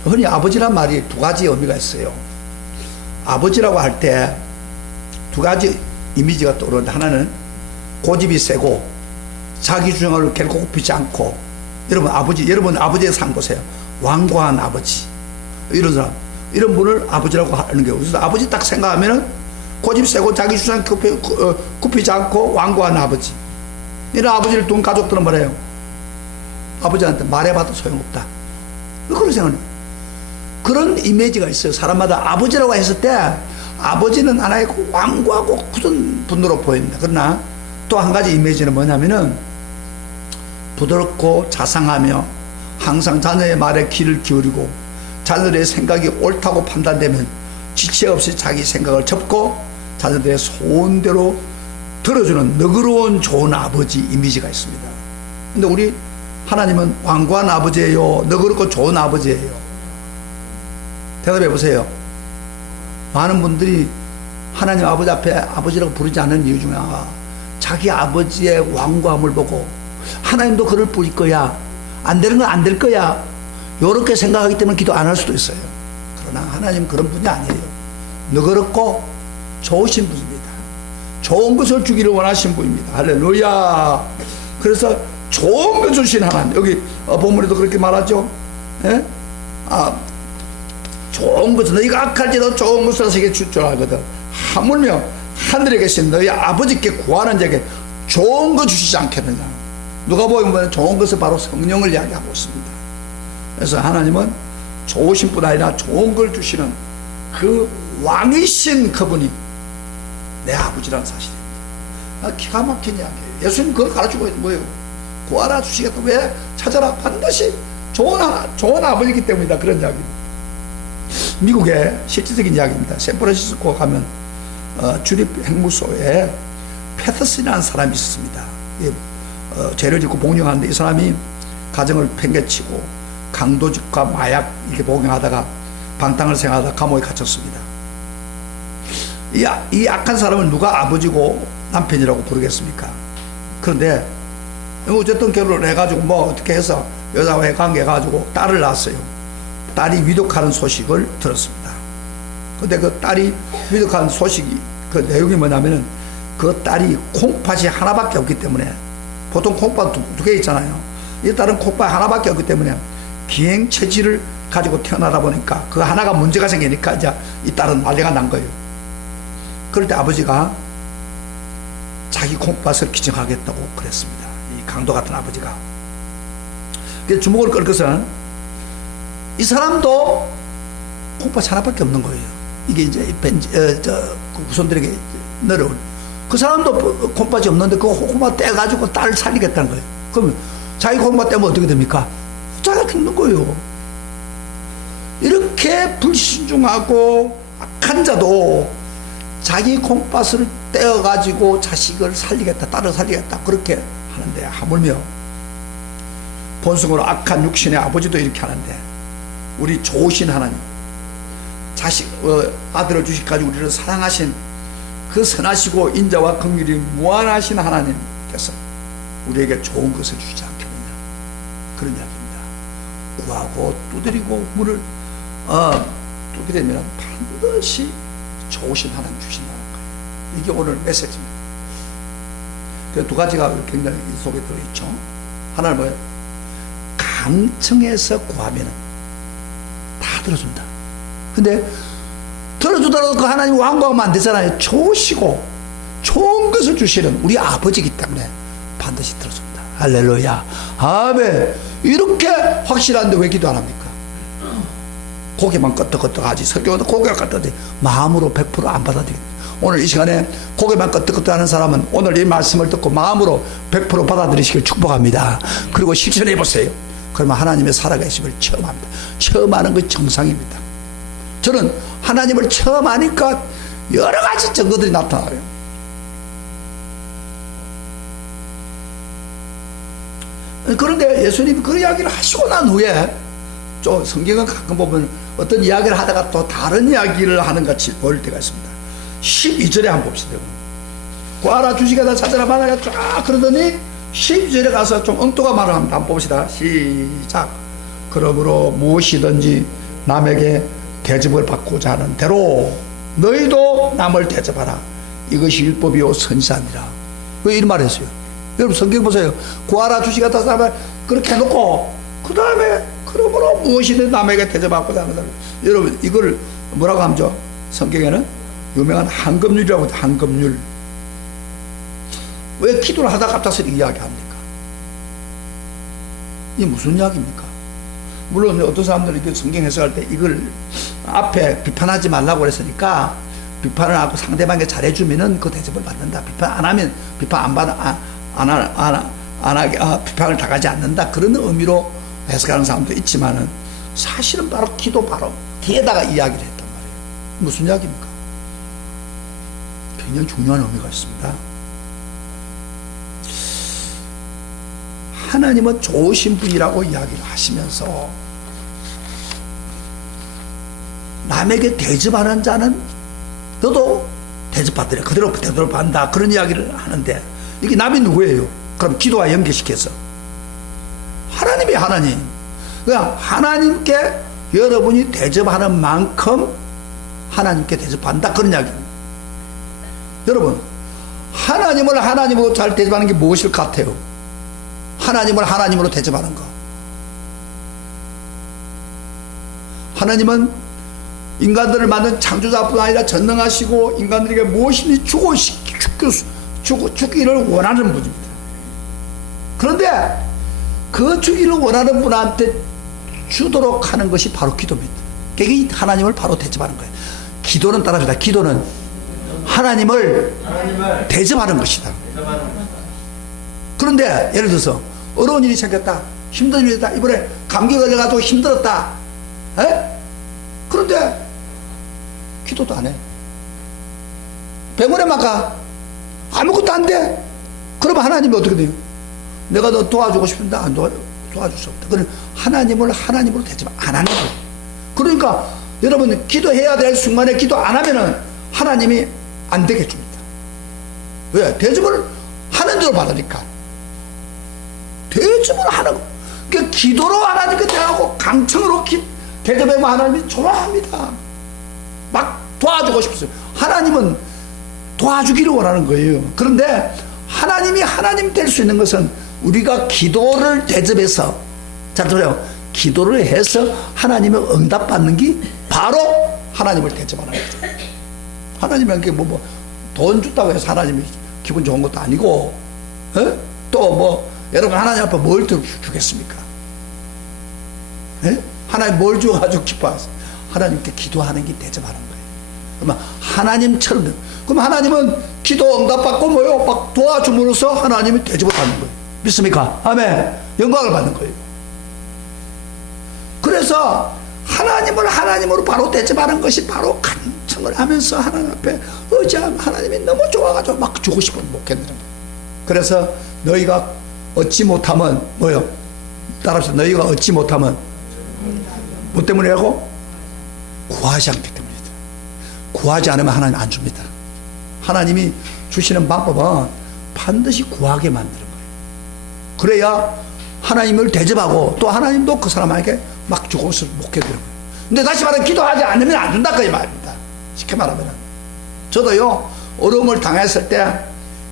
흔히 아버지란 말이 두 가지 의미가 있어요. 아버지라고 할 때 두 가지 이미지가 떠오르는데, 하나는 고집이 세고 자기 주장을 결코 굽히지 않고, 여러분 아버지의 상 보세요. 완고한 아버지, 이런 사람, 이런 분을 아버지라고 하는 거예요. 그래서 아버지 딱 생각하면은 고집 세고 자기 주장 굽히지 않고 완고한 아버지, 이런 아버지를 둔 가족들은 뭐래요? 아버지한테 말해봐도 소용없다. 그런 생각을, 그런 이미지가 있어요. 사람마다 아버지라고 했을 때 아버지는 하나의 완고하고 굳은 분으로 보입니다. 그러나 또 한 가지 이미지는 뭐냐면은 부드럽고 자상하며 항상 자녀의 말에 귀를 기울이고 자녀들의 생각이 옳다고 판단되면 지체 없이 자기 생각을 접고 자녀들의 소원대로 들어주는 너그러운 좋은 아버지 이미지가 있습니다. 근데 우리 하나님은 완고한 아버지예요, 너그럽고 좋은 아버지예요? 대답해 보세요. 많은 분들이 하나님 아버지 앞에 아버지라고 부르지 않는 이유 중에 하나가 자기 아버지의 완고함을 보고 하나님도 그럴 뿐일 거야, 안 되는 건 안 될 거야, 이렇게 생각하기 때문에 기도 안 할 수도 있어요. 그러나 하나님 그런 분이 아니에요. 너그럽고 좋으신 분입니다. 좋은 것을 주기를 원하신 분입니다. 할렐루야. 그래서 좋은 것 주신 하나님, 여기 본문에도 그렇게 말하죠. 예? 좋은 것을, 너희가 악할지도 좋은 것을 너에게 줄 줄 알거든. 하물며 하늘에 계신 너희 아버지께 구하는 자에게 좋은 것 주시지 않겠느냐. 누가 보면 좋은 것을 바로 성령을 이야기하고 있습니다. 그래서 하나님은 좋으신 뿐 아니라 좋은 걸 주시는 그 왕이신 그분이 내 아버지라는 사실입니다. 기가 막힌 이야기예요. 예수님 그걸 가르치고 있는 거예요. 구하라 주시겠다. 왜? 찾아라. 반드시 좋은 아버지이기 때문이다. 그런 이야기입니다. 미국의 실질적인 이야기입니다. 샌프란시스코 가면 주립 행무소에 패터슨이라는 사람이 있었습니다. 죄를 짓고 복용하는데 이 사람이 가정을 팽개치고 강도직과 마약 이렇게 복용하다가 방탕을 생활하다 감옥에 갇혔습니다. 이 악한 사람을 누가 아버지고 남편이라고 부르겠습니까? 그런데 어쨌든 결혼을 해가지고 뭐 어떻게 해서 여자와의 관계해가지고 딸을 낳았어요. 딸이 위독하는 소식을 들었습니다. 근데 그 딸이 위독한 소식이, 그 내용이 뭐냐면은 그 딸이 콩팥이 하나밖에 없기 때문에, 보통 콩팥 두 개 있잖아요. 이 딸은 콩팥 하나밖에 없기 때문에 비행 체질을 가지고 태어나다 보니까 그 하나가 문제가 생기니까 이제 이 딸은 난리가 난 거예요. 그럴 때 아버지가 자기 콩팥을 기증하겠다고 그랬습니다. 이 강도 같은 아버지가. 그래서 주목을 끌 것은 이 사람도 콩팥 하나밖에 없는 거예요. 이게 이제 후손들에게 내려온, 그 사람도 콩팥이 없는데 그 콩팥 떼가지고 딸을 살리겠다는 거예요. 그러면 자기 콩팥 떼면 어떻게 됩니까? 자기가 죽는 거예요. 이렇게 불신중하고 악한 자도 자기 콩팥을 떼어가지고 자식을 살리겠다, 딸을 살리겠다, 그렇게 하는데, 하물며 본성으로 악한 육신의 아버지도 이렇게 하는데, 우리 좋으신 하나님, 아들을 주시기까지 우리를 사랑하신 그 선하시고 인자와 긍휼이 무한하신 하나님께서 우리에게 좋은 것을 주지 않겠느냐, 그런 이야기입니다. 구하고 두드리고 문을 뚫게 되면 반드시 좋으신 하나님 주신다는 거예요. 이게 오늘 메시지입니다. 그 두 가지가 굉장히 이 속에 들어있죠. 하나는 뭐예요? 간청해서 구하면 다 들어준다. 근데 들어주더라도 그 하나님 완고하면 안 되잖아요. 좋으시고 좋은 것을 주시는 우리 아버지이기 때문에 반드시 들어줍니다. 할렐루야, 아멘. 이렇게 확실한데 왜 기도 안 합니까? 고개만 끄덕끄덕하지, 설교도 고개가 끄덕하지, 마음으로 100% 안 받아들이겠다. 오늘 이 시간에 고개만 끄덕끄덕 하는 사람은 오늘 이 말씀을 듣고 마음으로 100% 받아들이시길 축복합니다. 그리고 실천해 보세요. 그러면 하나님의 살아계심을 처음 합니다. 처음 하는 건 정상입니다. 저는 하나님을 처음 하니까 여러 가지 증거들이 나타나요. 그런데 예수님이 그 이야기를 하시고 난 후에 좀 성경은 가끔 보면 어떤 이야기를 하다가 또 다른 이야기를 하는 같이 보일 때가 있습니다. 12절에 한번 봅시다. 구하라 주시겠다 찾아라 만나라 쫙 그러더니 12절에 가서 좀 엉뚱한 말을 한번 봅시다. 시작. 그러므로 무엇이든지 남에게 대접을 받고자 하는 대로 너희도 남을 대접하라. 이것이 율법이요 선지자니라. 왜 이런 말을 했어요? 여러분 성경 보세요. 구하라 주시겠다 사람 그렇게 해놓고 그 다음에 그러므로 무엇이든 남에게 대접받고자 하는 대로. 여러분 이걸 뭐라고 하죠? 성경에는 유명한 한금률이라고 하죠. 한금률. 왜 기도를 하다 갑자기 이야기합니까? 이게 무슨 이야기입니까? 물론 어떤 사람들은 이렇게 성경 해석할 때 이걸 앞에 비판하지 말라고 그랬으니까 비판을 하고 상대방에게 잘해주면은 그 대접을 받는다. 비판 안 하면 비판 안 하게 비판을 당하지 않는다. 그런 의미로 해석하는 사람도 있지만은 사실은 바로 기도 바로 뒤에다가 이야기를 했단 말이에요. 무슨 이야기입니까? 굉장히 중요한 의미가 있습니다. 하나님은 좋으신 분이라고 이야기를 하시면서 남에게 대접하는 자는 너도 대접받으래. 그대로 대접받는다. 그런 이야기를 하는데 이게 남이 누구예요? 그럼 기도와 연결시켜서 하나님이 하나님. 그냥 하나님께 여러분이 대접하는 만큼 하나님께 대접한다. 그런 이야기입니다. 여러분 하나님을 하나님으로 잘 대접하는 게 무엇일 것 같아요? 하나님을 하나님으로 대접하는 거. 하나님은 인간들을 만든 창조자뿐 아니라 전능하시고 인간들에게 무엇이든지 주기를 원하는 분입니다. 그런데 그 주기를 원하는 분한테 주도록 하는 것이 바로 기도입니다. 그게 하나님을 바로 대접하는 거예요. 기도는 따라합니다. 기도는 하나님을 대접하는 것이다. 그런데 예를 들어서 어려운 일이 생겼다. 힘든 일이다. 이번에 감기 걸려가지고 힘들었다. 에? 그런데 기도도 안 해. 병원에만 가. 아무것도 안 돼. 그러면 하나님이 어떻게 돼요? 내가 너 도와주고 싶은데 안 도와줄 수 없다. 그럼 하나님을 하나님으로 대접 안 하는 거예요. 그러니까 여러분 기도해야 될 순간에 기도 안 하면은 하나님이 안 되게 줍니다. 왜? 대접을 하는 대로 받으니까. 대접을 하는 거. 그러니까 기도로 하나님께 대하고 강청으로 대접하면 하나님이 좋아합니다. 막 도와주고 싶어요. 하나님은 도와주기를 원하는 거예요. 그런데 하나님이 하나님 될 수 있는 것은 우리가 기도를 대접해서, 잘 들어요. 기도를 해서 하나님의 응답받는 게 바로 하나님을 대접하는 거죠. 하나님은 돈 준다고 해서 하나님이 기분 좋은 것도 아니고, 또 여러분 하나님 앞에 뭘 주겠습니까? 하나님 뭘 주어가지고 기뻐하세요? 하나님께 기도하는 게 대접하는 거예요. 그러면 하나님처럼, 그럼 하나님은 기도 응답받고 막 도와줌으로써 하나님이 대접을 받는 거예요. 믿습니까? 아멘. 영광을 받는 거예요. 그래서 하나님을 하나님으로 바로 대접하는 것이 바로 간청을 하면서 하나님 앞에 의지하면 하나님이 너무 좋아가지고 막 주고 싶으면 못 견디는 거예요. 그래서 너희가 얻지 못하면 뭐요? 따라서 너희가 얻지 못하면 뭐 때문이라고? 구하지 않기 때문이다. 구하지 않으면 하나님 안 줍니다. 하나님이 주시는 방법은 반드시 구하게 만드는 거예요. 그래야 하나님을 대접하고 또 하나님도 그 사람에게 막 주고 못 견디는 거예요. 근데 다시 말하면 기도하지 않으면 안 준다 그 말입니다. 쉽게 말하면 저도요 어려움을 당했을 때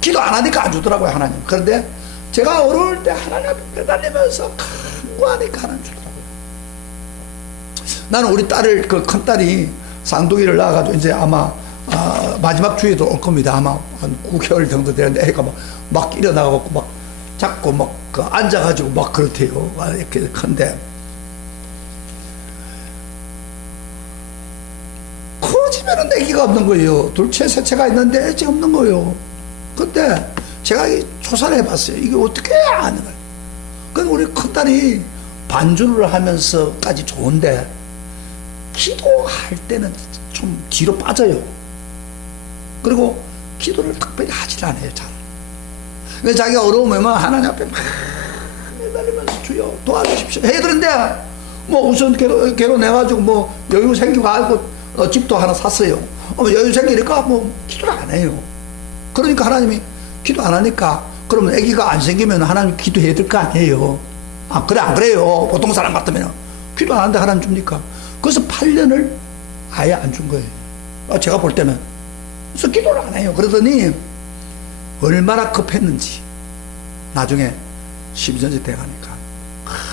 기도 안 하니까 안 주더라고요 하나님. 그런데 제가 어려울 때 하나님 앞에 매달리면서 간구하니까 하나님 주더라고요. 나는 우리 딸을 그 큰딸이 쌍둥이를 낳아가지고 이제 아마 마지막 주에도 올 겁니다. 아마 한 9개월 정도 되는데 애가 막 일어나고 막 자꾸 막 그 앉아가지고 막 그렇대요. 이렇게 큰데 그 떨어지면 아기가 없는 거예요. 둘째, 셋째가 있는데 애가 없는 거예요. 근데 제가 조사를 해봤어요. 이게 어떻게 아는 거예요? 그럼 우리 큰딸이 반주를 하면서까지 좋은데 기도할 때는 좀 뒤로 빠져요. 그리고 기도를 특별히 하질 않아요. 잘. 그래서 자기가 어려우면 하나님 앞에 막 매달리면서 주여 도와주십시오 해야 되는데 뭐 우선 결혼해가지고 뭐 여유 생겨가지고 집도 하나 샀어요. 여유 생기니까 뭐 기도를 안 해요. 그러니까 하나님이 기도 안 하니까 그러면 아기가 안 생기면 하나님 기도해야 될 거 아니에요. 아 그래 안 그래요? 보통 사람 같으면 기도 안 하는데 하나님 줍니까? 그래서 8년을 아예 안 준 거예요. 제가 볼 때는. 그래서 기도를 안 해요. 그러더니 얼마나 급했는지 나중에 12년째 돼가니까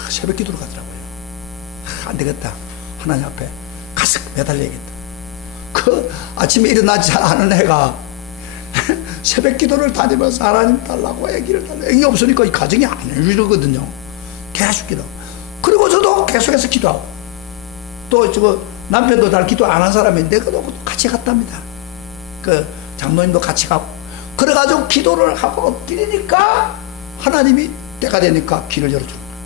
새벽 기도를 가더라고요. 안 되겠다. 하나님 앞에 가서 매달려야겠다. 그 아침에 일어나지 않은 애가 새벽 기도를 다니면서 하나님 달라고 애기를 달라고. 애기 없으니까 이 가정이 안 해주거든요. 계속 기도. 그리고 저도 계속해서 기도하고 또 저거 남편도 잘 기도 안 한 사람인데 그도 같이 갔답니다. 그 장로님도 같이 가고 그래가지고 기도를 하고 엎드리니까 하나님이 때가 되니까 길을 열어주는 거예요.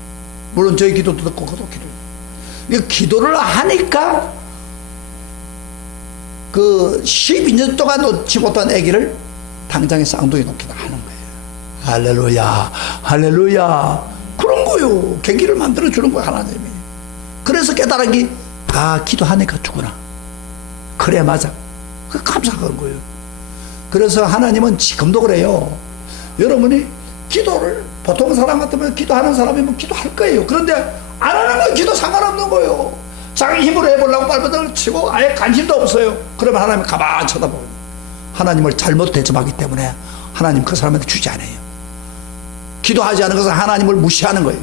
물론 저희 기도도 듣고 그도 기도. 기도를 하니까 그 12년 동안 놓지 못한 아기를 당장에 쌍둥이 놓기도 하는 거예요. 할렐루야 할렐루야. 그런 거요. 계기를 만들어 주는 거예요 하나님이. 그래서 깨달은 게 기도하니까 주구나. 그래 맞아. 그 감사한 거예요. 그래서 하나님은 지금도 그래요. 여러분이 기도를 보통 사람 같으면 기도하는 사람이면 기도할 거예요. 그런데 안 하는 건 기도 상관없는 거예요. 자기 힘으로 해보려고 발버둥을 치고 아예 관심도 없어요. 그러면 하나님이 가만히 쳐다보고 하나님을 잘못 대접하기 때문에 하나님 그 사람한테 주지 않아요. 기도하지 않은 것은 하나님을 무시하는 거예요.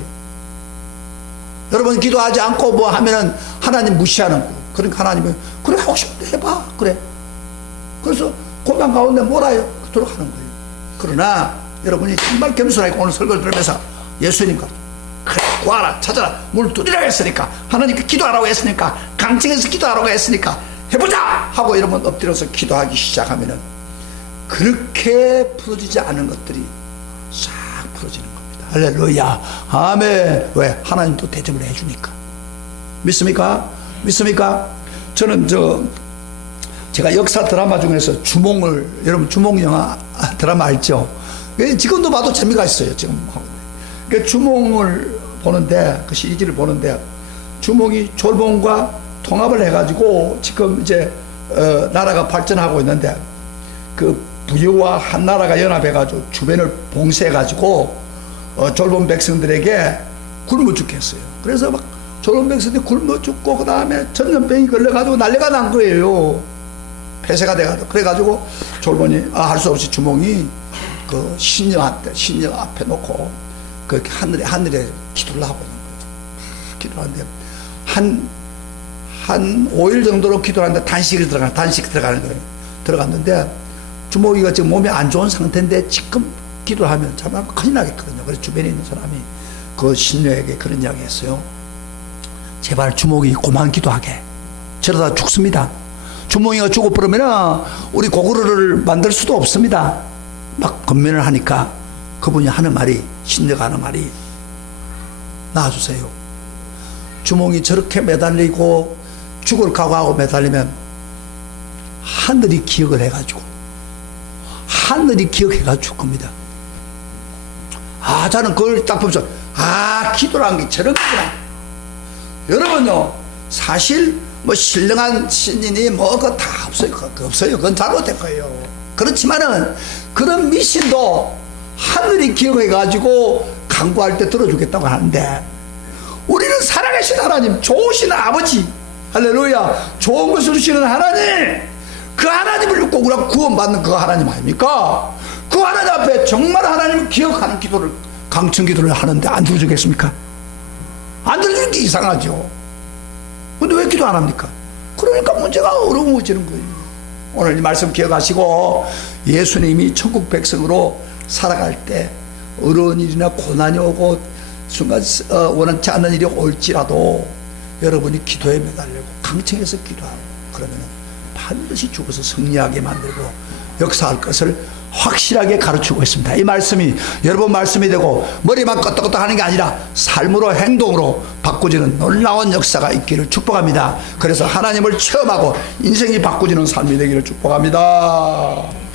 여러분 기도하지 않고 뭐 하면은 하나님 무시하는 거예요. 그러니까 하나님은 그래 하고 싶은데 해봐. 그래. 그래서 고난 가운데 몰아요. 그토록 하는 거예요. 그러나 여러분이 정말 겸손하게 오늘 설교를 들으면서 예수님과 그래 구하라 찾아라 물 두드리라고 했으니까 하나님께 기도하라고 했으니까 강청에서 기도하라고 했으니까 해보자 하고 여러분 엎드려서 기도하기 시작하면은 그렇게 풀어지지 않은 것들이 싹 풀어지는 겁니다. 할렐루야 아멘. 왜? 하나님도 대접을 해주니까. 믿습니까? 믿습니까? 저는 제가 역사 드라마 중에서 주몽을, 여러분 주몽 영화 드라마 알죠? 지금도 봐도 재미가 있어요. 지금 그러니까 주몽을 보는데 그 시리즈를 보는데 주몽이 졸봉과 통합을 해가지고 지금 이제 나라가 발전하고 있는데 그 부여와 한나라가 연합해가지고 주변을 봉쇄해가지고 졸본 백성들에게 굶어 죽겠어요. 그래서 막 졸본 백성들이 굶어 죽고 그 다음에 전염병이 걸려가지고 난리가 난 거예요. 폐쇄가 돼가지고. 그래가지고 졸본이 할 수 없이 주몽이 그 신녀 앞에 놓고 그렇게 하늘에 기도를 하고 있는 거죠. 기도하는데 한 5일 정도로 기도하는데 단식 들어가는 거예요. 들어갔는데 주몽이가 지금 몸이 안 좋은 상태인데 지금 기도하면 정말 큰일 나겠거든요. 그래서 주변에 있는 사람이 그 신녀에게 그런 이야기 했어요. 제발 주몽이 그만 기도하게. 저러다 죽습니다. 주몽이가 죽어버리면 우리 고구려를 만들 수도 없습니다. 막 건면을 하니까 그분이 하는 말이, 신녀가 하는 말이, 놔주세요. 주몽이 저렇게 매달리고 죽을 각오하고 매달리면 하늘이 기억을 해가지고 하늘이 기억해가지고 줄 겁니다. 저는 그걸 딱 보면서 기도라는 게 저런 거구나. 여러분요, 사실 뭐 신령한 신인이 뭐 그거 다 없어요. 그거 없어요. 그건 잘못된 거예요. 그렇지만은 그런 미신도 하늘이 기억해가지고 강구할 때 들어주겠다고 하는데 우리는 살아계신 하나님, 좋으신 아버지, 할렐루야, 좋은 것을 주시는 하나님, 그 하나님을 믿고 우리가 구원받는 그 하나님 아닙니까? 그 하나님 앞에 정말 하나님을 기억하는 기도를, 강청 기도를 하는데 안 들어주겠습니까? 안 들어주는 게 이상하죠. 근데 왜 기도 안 합니까? 그러니까 문제가 어려워지는 거예요. 오늘 이 말씀 기억하시고 예수님이 천국 백성으로 살아갈 때 어려운 일이나 고난이 오고 순간 원하지 않는 일이 올지라도 여러분이 기도에 매달리고 강청해서 기도하고 그러면 반드시 죽어서 승리하게 만들고 역사할 것을 확실하게 가르치고 있습니다. 이 말씀이 여러분 말씀이 되고 머리만 껐덕껐덕 하는 게 아니라 삶으로 행동으로 바꾸지는 놀라운 역사가 있기를 축복합니다. 그래서 하나님을 체험하고 인생이 바꾸지는 삶이 되기를 축복합니다.